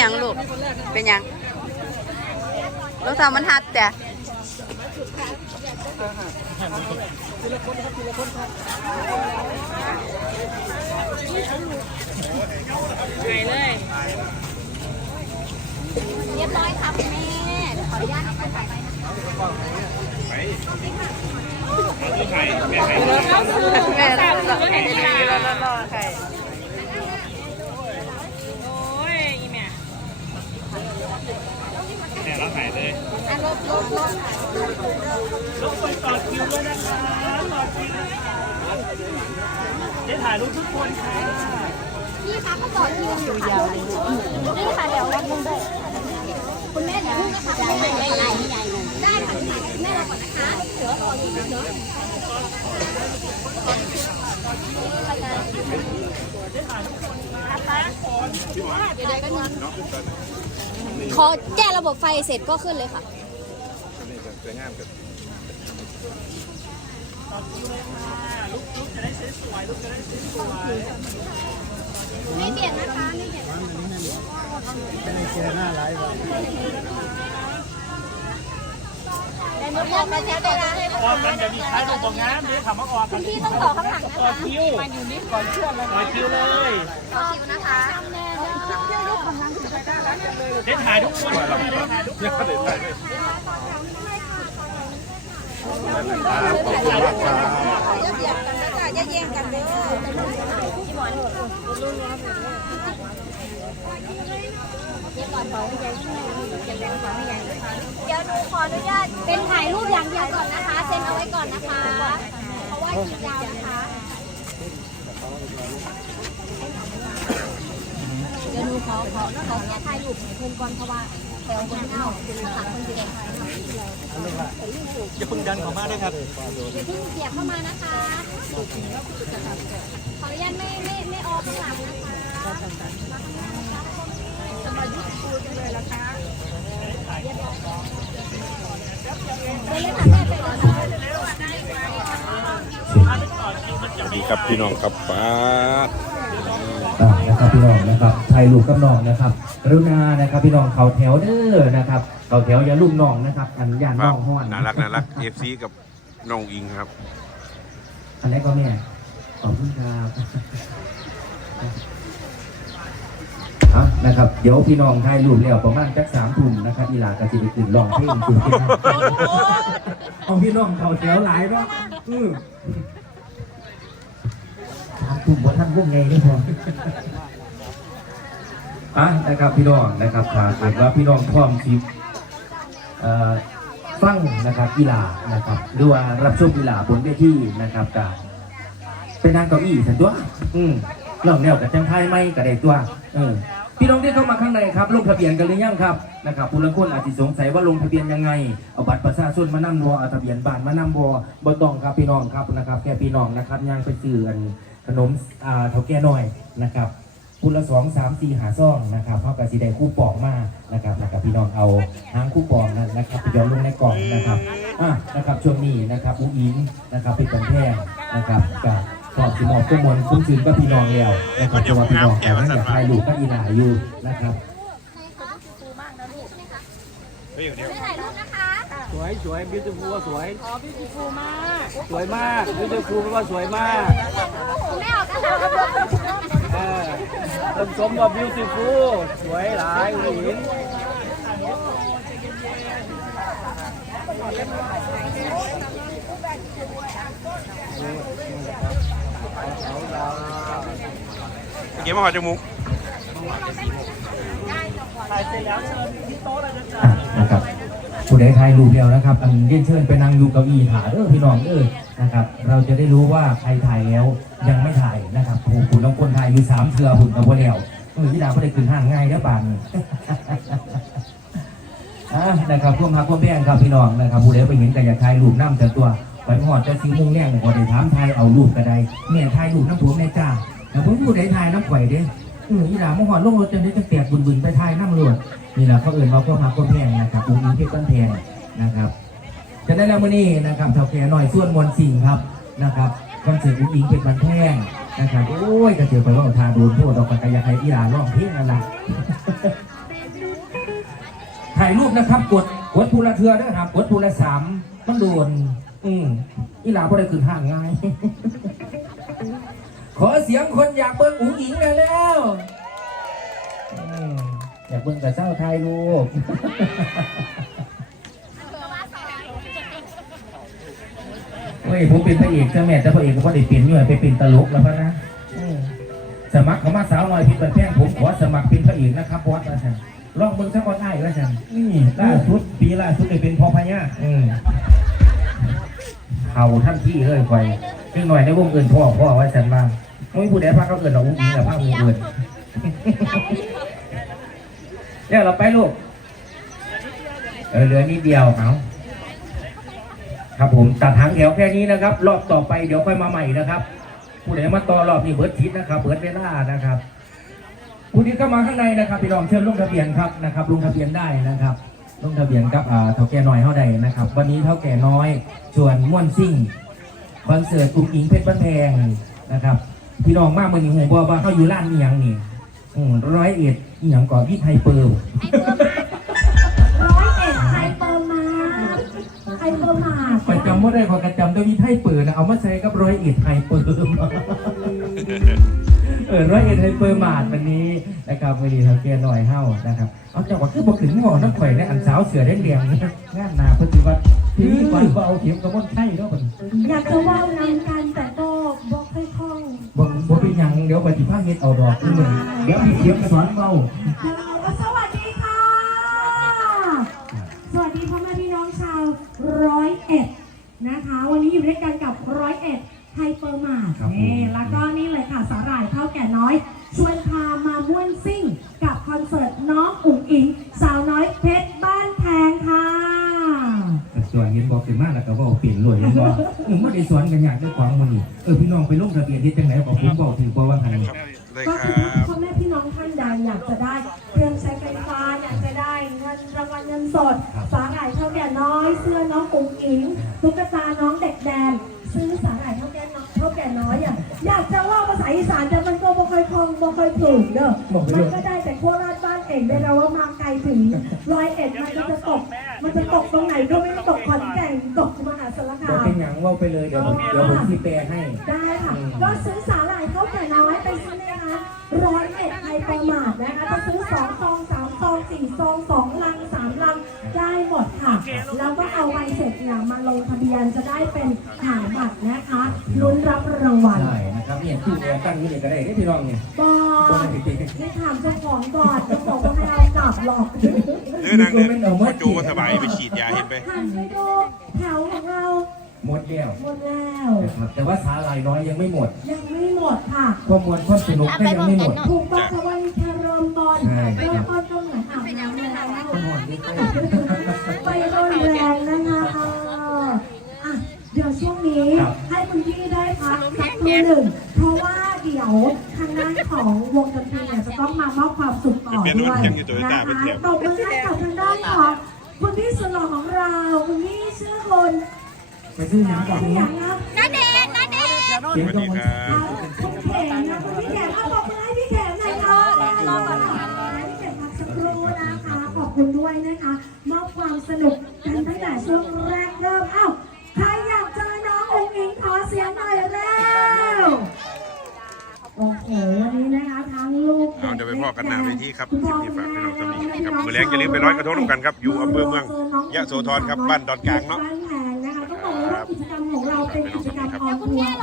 ยังลูก เป็นหยังรถทำมันหักแต่ไหนเลยเรียบร้อยครับแม่เดี๋ยวขออนุญาตให้คุณถ่ายไปนะแม่เราเราให้ดีๆเราเราใครแม่เราหายเลย ลบลบลบรบกวนต่อคิวด้วยนะคะต่อคิวได้ถ่ายรูปทุกคนค่ะพี่คะเขาต่อคิวอยู่ค่ะนี่ค่ะเดี๋ยวรับมุมด้วยคุณแม่เดี๋ยวนี่นะคะใหญ่ใหญ่ใหญ่ใหญ่ได้ค่ะแม่เราก่อนนะคะเดี๋ยวต่อคิวเดี๋ยวขอแก้ระบบไฟเสร็จก็ขึ้นเลยค่ะ สวยงามจังตัดดีเลยค่ะลุกๆจะได้สวยลุกจะได้สวยไม่เบียดนะคะไม่เบียดแต่นุ๊กบอกมาเช็คเวลาให้ออกกันจะมีท้ายรูปของงานเลยวถามว่าออกกันพี่ต้องต่อข้างหลังนะต่อคิวมาอยู่นี่ก่อนเชื่อเลยต่อคิวเลยต่อคิวนะคะเดี๋ยวรูปของลังถึงจะได้ติดถ่ายทุกคนได้ถ่ายทุกคน ขอบคุณมากครับอย่าเบียดกันนะจ๊ะอย่าแย่งกันเด้อเดี๋ยวก่อนขอให้ยายช่วยเดี๋ยวขอให้ยายเดี๋ยวหนูขออนุญาตเป็นถ่ายรูปอย่างเดียวก่อนนะคะ เซ็นเอาไว้ก่อนนะคะ เพราะว่าคิวยาวนะคะเดี๋ยวหนูขอขอขอแค่ถ่ายรูปให้เพื่อนก่อนเพราะว่า แถวคนเน่าคือหลังคนเดียวทำที่าอย่าเพิ่งดันของมาด้วยครับเดี๋ยวเพิ่งเสียบเข้ามานะคะขออนุญาตไม่ไม่ไม่ออกข้างหลังนะคะจะมายุดปูจังเลยละคะเดี๋ยวเลยค่ะไปก่อนนะสวัสดีครับพี่น้องครับป้าด อ่านะครับพี่น้องนะครับถ่ายรูปกับน้องนะครับกรุณานะครับพี่น้องเขาแถวเด้อนะครับเขาแถวอย่าลุ่มน้องนะครับอันย่านคน้รัอบงห้อนน่ารักน่ารักเอฟซีกับน้องอิงครับ อันนี้ก็แม่ขอบคุณครับเอานะครับเดี๋ยวพี่น้องถ่ายรูปแล้วประมาณจักสามทุ่มนะครับอีหลากระสิไปตื่นร้องเพลงตื่นขึ้นมาเอาพี่น้องเขาแถวหลายเนาะอือ สามทุ่มว่าท่านวงไงนี่พออะนะครับพี่น้องนะครับถ้าเกิดว่าพี่น้องพร้อมคลิฟังนะครับกีฬานะครับหรือว่ารับชมกีฬาบนเวทีนะครับกับเป็นนางเก้าอี้สันตัวอืมลองแนวกับจังไทยไม่กับเด็กตัวเออพี่น้องที่เข้ามาข้างในครับลงทะเบียนกันหรือยังครับนะครับผู้ละคนอาจจะสงสัยว่าลงทะเบียนยังไงเอาบัตรประชาชนมานำบัวเอาทะเบียนบ้านมานำบัวบ่ต้องครับพี่น้องครับนะครับแค่พี่น้องนะครับย่างไปซื้ออัน ขนมอ่าเท่าแก่น้อยนะครับคูณละสองสามสี่หาซ่องนะครับเพราะกสิได้คู่ปองมานะครับนะครับพี่น้องเอาหางคู่ปองนั้นนะครับไปย้อนลงในกล่องนะครับอะนะครับช่วงนี้นะครับอุ้งอิงนะครับเป็นคนแพร่นะครับกับขอบสิมอบข้อมูลคุ้มชื่นก็พี่น้องแล้วนะครับเพราะว่าพี่น้องแต่ว่าอยากถ่ายรูปก็อีหลาอยู่นะครับเฮ้ยเดี๋ยว สวยสวยบิวตี้ฟูสวย อ๋อบิวตี้ฟูมากสวยมากบิวตี้ฟูแปลว่าสวยมากคุณแม่ออกกันแล้วเออเริ่มชมว่าบิวตี้ฟูสวยหลายผู้หญิงเกมมาหอจมูก นะจ๊ะอะนะครับผู้ใดถ่ายรูปแล้วนะครับอันเรียนเชิญไปนั่งอยู่เก้าอี้ถาเด้อพี่น้องเด้อนะครับ เราจะได้รู้ว่าใครถ่ายแล้วยังไม่ถ่ายนะครับผู้คุณต้องคนถ่ายอยู่สามเทือหุ่นกับพวกแล้วเออที่ดาวก็ได้ขึ้นห้างง่ายเด้อป่านนี้อะนะครับพวกมาพวกแพงครับพี่น้องนะครับผู้ใดไปเห็นก็อยากถ่ายรูปน้ำแต่ตัวไปหอดจะซื้อมุ่งแน่งก็ได้ถามถ่ายเอารูปก็ได้แม่ถ่ายรูปน้ำผัวแม่จ้าแต่ผมผู้ใดถ่ายน้ำข่อยเด้ เออที่ดาวมาหอดลงรถจนได้จะแตกบุญๆไปถ่ายน้ำรวดนี่แหละเขาเอื่นว่าพวกมาพวกแพงนะครับอุ้งอิงเพชรต้นแพงนะครับจะได้แล้วมื่อนี้นะครับเท่าแก่หน่อยส่วนมวลสิ่งครับนะครับคอนเสิร์ตอุ้งอิงเพชรบันแพงนะครับโอ้ยกระเจียวไปว่าทาโดนพวกเรากันกายาไทยอีหลาร้องเพลงนั่นแหละถ่ายรูปนะครับ กดกดพูละเทือด้วยครับกดพูละสามมันโดน อืมอีหลาพอได้ขึ้นห้างง่าย ขอเสียงคนอยากเบิ้งอุ๋งอิงหน่อยแล้วอืมอยากเบิ้งกับเจ้าไทยลูกเฮ้ยผมเป็นพระเอกจ้าแม่แต่พระเอกก็พอได้เป็นอยู่ไปเป็นตลกแล้วพะนะอืมสมัครเขามาสาวน้อยพิษบันแพงผมขอสมัครเป็นพระเอกนะครับบอสว่าฉันลองเบิ่งสักคนอ้ายว่าฉันนี่ล่าสุดปีล่าสุดได้เป็นพ่อพญาอืมเขาท่านที่เลยคอยนิดหน่อยในวงเกินพ่อพ่อว่าฉันมาไม่มีผู้ใดพาเขาเกินหรอกวงนี้กับพาผู้อื่นเนี่ยเราไปลูกเออเหลือนิดเดียวเอาครับผมตัดหางแถวแค่นี้นะครับ รอบต่อไปเดี๋ยวค่อยมาใหม่นะครับ ผู้ใดมาต่อรอบนี้เบิร์ดทิศนะครับเบิร์ดเวลานะครับผู้ที่เข้ามาข้างในนะครับพี่น้องเชิญลงทะเบียนครับนะครับลงทะเบียนได้นะครับลงทะเบียนกับอ่าเท่าแก่น้อยเท่าใดนะครับ วันนี้เท่าแก่น้อยชวนม่วนซิ่งคอนเสิร์ตกรุงอิงเพชรบ้านแพงนะครับ พี่น้องมากมันนี่หูบอกว่าเขาอยู่ร้านนี่ยังนี่อืมร้อยเอ็ดอหย่างก่อนวิทย์ไฮเปอร์ร้อยเอ็ดไฮเปอร์มาร์ไฮเปอร์มาร์ไปจำว่าได้ขอกระจำด้วิทย์ไฮเปอร์นะเอามาใช้กับร้อยเอ็ดไฮเปอร์มาเออร้อยเอ็ดไฮเปอร์มาร์วันนี้นะครับวันนี้เท่าแก่น้อยเฮ้านะครับเอาจังหวะคือบอกถึงหมอน้ำข่อยในอันสาวเสือแดงเดียงงานนาปฏิวัติที่นี่ก่อนเบาเข็มกระมอนไข่เนาะมันอยากจะว่าวนำกัน เป็นหยังเดี๋ยวปฏิภาคเฮ็ดเอาดอกขึ้นมาเดี๋ยวพี่เข็มสอนเบาสวัสดีค่ะ สวัสดีพ่อแม่พี่น้องชาวร้อยเอ็ดนะคะ วันนี้อยู่ด้วยกันกับร้อยเอ็ดไฮเปอร์มาร์นี่แล้วก็นี่เลยค่ะสาหร่ายเท่าแก่น้อย ชวนพามาม่วนซิ่ง กับคอนเสิร์ตน้องอุ๋งอิง สาวน้อยเพชรบ้านแพงค่ะ แต่ส่วนเห็นบอกถึงมาก แล้วก็บอกเปลี่ยนรวยเห็นบอกหนึ่งไม่ได้สอนกันอยากได้ความมันนี่เออพี่น้องไปลงทะเบียนที่จังไหนบอกผมบอกถึงบอกว่าไงได้ก็คคือรับพ่อแม่พี่น้องท่านใดอยากจะได้เครื่องใช้ไฟฟ้าอยากจะได้เงินรางวัลเงินสดสาหร่ายเท่าแก่น้อย เสื้อน้องอุ๋งอิงตุ๊กตาน้องเด็กแดนซื้อสาหร่ายเท่าแก่น้อยเท่าแก่น้อยอะอยากจะว่าภาษาอีสานแต่มันก็บ่ค่อยคล่องบ่ค่อยถูกเด้อมันก็ได้แต่โคราชบ้านเองได้เราว่ามาไกลถึงร้อยเอ็ดมันก็จะตก มันจะตกตรงไหนก็ไม่ตกขอนแก่นตกมหาสารบอคากมเป็นอย่างว่าไปเลยเดี๋ยวผมเดี๋ยวผมที่แปลให้ ได้ค่ะ ก็ซื้อสาหร่ายเข้าแก่น้อยไปซื้อนะคะร้อยเอ็ดไทยประมาทนะคะจะซื้อสองซองสาม ซองสี่ซองสองลังสามลังได้หมดค่ะ แล้วก็เอาใบเสร็จเนี่ยมาลงทะเบียนจะได้เป็นหางบัตรนะคะลุ้นรับรางวัลใช่นะครับเนี่ยตู้แอร์ตั้งนี่เลยก็ได้ได้พี่น้องเนี่ยก็นี่ถามเจ้าของก่อนเจ้าของก็ให้เอากลับหรอกเนื้อนางเนี่ยมาจูมาสบายไปฉีดยาเห็นไหมหันไปดูแถวของเราหมดแล้วหมดแล้วนะครับแต่ว่าสาลายน้อยยังไม่หมด ยังไม่หมดค่ะข้อมูลความสนุกก็ยังไม่หมดถูกต้องค่ะวันนี้แค่ ของวงดนตรีเนี่ยจะต้องมามอบความสุขต่อด้วยนะคะตบมือให้กับทางด้านของคุณพี่สุดหล่อของเราคุณพี่ชื่อคุณไปซื้อหนังกับชื่อนี้อย่างนะนาเดชน์นาเดชน์เสียงสวัสก็ดีมันครับคุณเข็มนะคุณพี่แขมเอาตบมือให้พี่แขมหน่อยค่ะรอก่อนค่ะพี่แขมพักสักครู่นะคะขอบคุณด้วยนะคะ มอบความสนุกกันตั้งแต่ช่วงแรกเริ่มเอ้าใครอยากเจอน้ององค์อิงขอเสียงหน่อยเร็วโอ้โหวันนี้นะคะทั้งลูก เอาเดี๋ยวไปพ่อ กันหน้าเวทีครับคลิปนี้ฝากพี่น้องตำหนิครับมือแรงอย่าลืมไปร้อยกระทงร่วมกันครับ อยู่อำเภอเมืองยะโสธรครับบ้านดอนกลางเนาะครับกเลยว่ากิจกรรมของเราเป็นกิจกรรมออนทัว